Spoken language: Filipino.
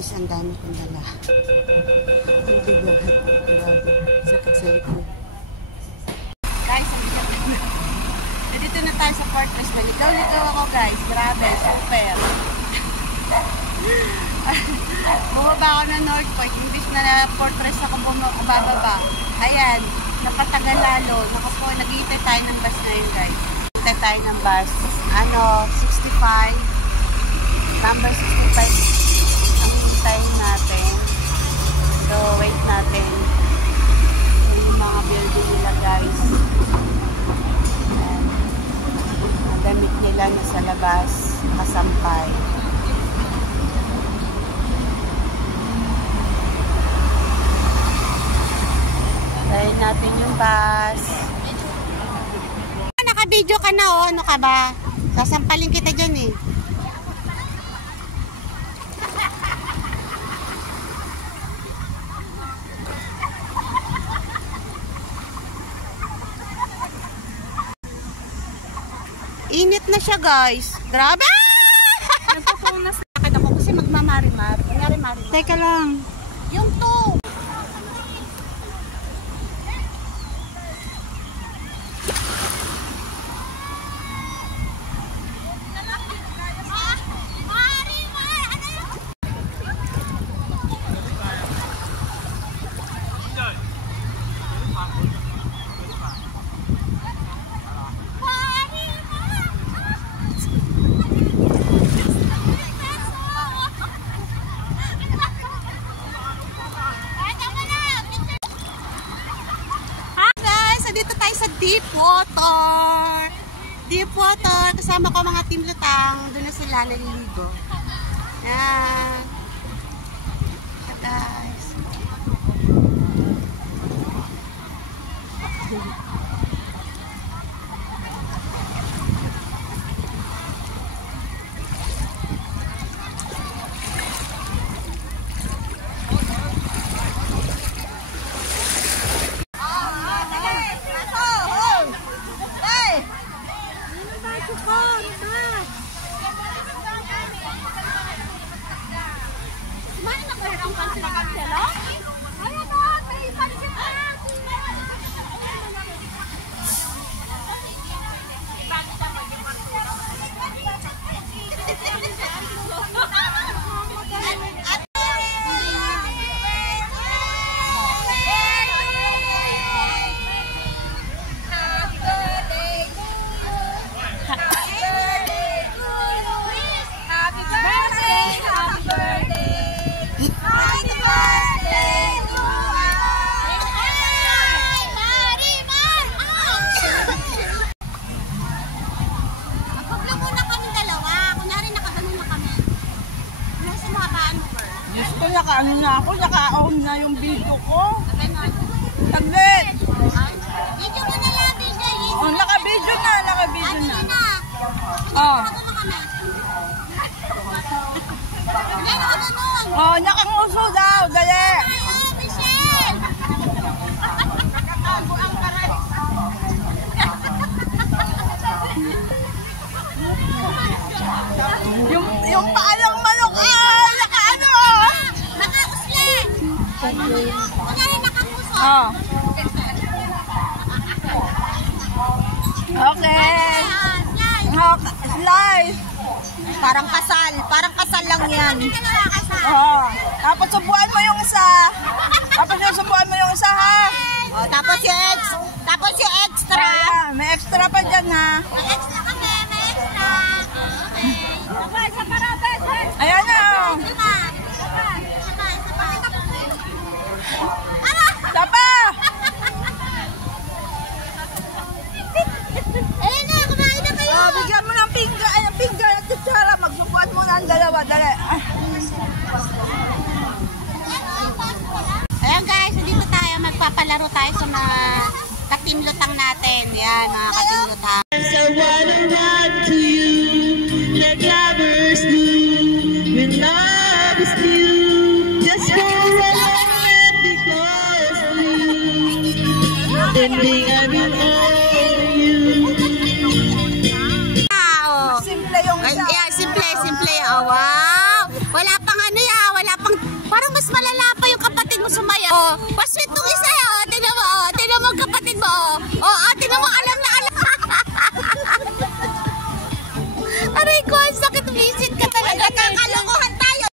guys, ang dami kong dala. Ang bigat. Grabe. Sakit sa likod. Guys, ang bigat. Dito na tayo sa fortress. Naligaw-ligaw ako guys. Grabe, super. Bumaba ako ng North Point. Imbis na fortress ako bababa. Ayan, napatagal lalo. Nag-iitay tayo ng bus ngayon guys. Nag-iitay tayo ng bus. 65. Number 65. Ang hintayin natin. So, wait natin. So, yung mga building nila guys. Ayan. Ang damit nila nasa labas. Nakasampay. Tayin natin yung bus. Naka-video ka na oh. Ano ka ba? Sasampalin kita dyan eh. Init na siya guys. Grabe! Nagpapunas na akin ako kasi magmamarimar. Teka lang. Yung to. Dito tayo sa Deep Water. Deep Water. Kasama ko mga Team Lutang. Doon na sila naliligo. Yan. So guys. Diyos ko, naka-ano na ako, naka-on na yung video ko. Taglit! Video mo na lang, DJ. Oh, naka-video na, naka-video na. Oh. Oh, nakanguso daw, dali. Yung paalang manok, naka-ano? Naka-usli. Kunyari nakapuso. Oh. Okay. Slice. Parang kasal lang yan. Oh. Tapos subuan mo yung isa. Subuan mo yung isa ha. Oh, tapos yung extra. Ayan, may extra pa dyan ha. May extra kami, may extra. Okay. Isa para beses. Ayan na. Isa pa. Ayan na, kumain na kayo. Oh, bigyan mo ng finger at kutsara. Magsubuan mo na ang dalawa. Dali. Ayan guys, dito tayo. Magpapalaro tayo sa mga katimlutang natin. Yan, mga katimlutang. So what I want to you, like lovers do, when love is new, just for a moment because of you, ending I will owe you. Wow! Simple yung isa. Simple. Oh, wow! Wala pang ano yan, wala pang sweet tong isa. Tingnan mo, tingnan mo kapatid mo.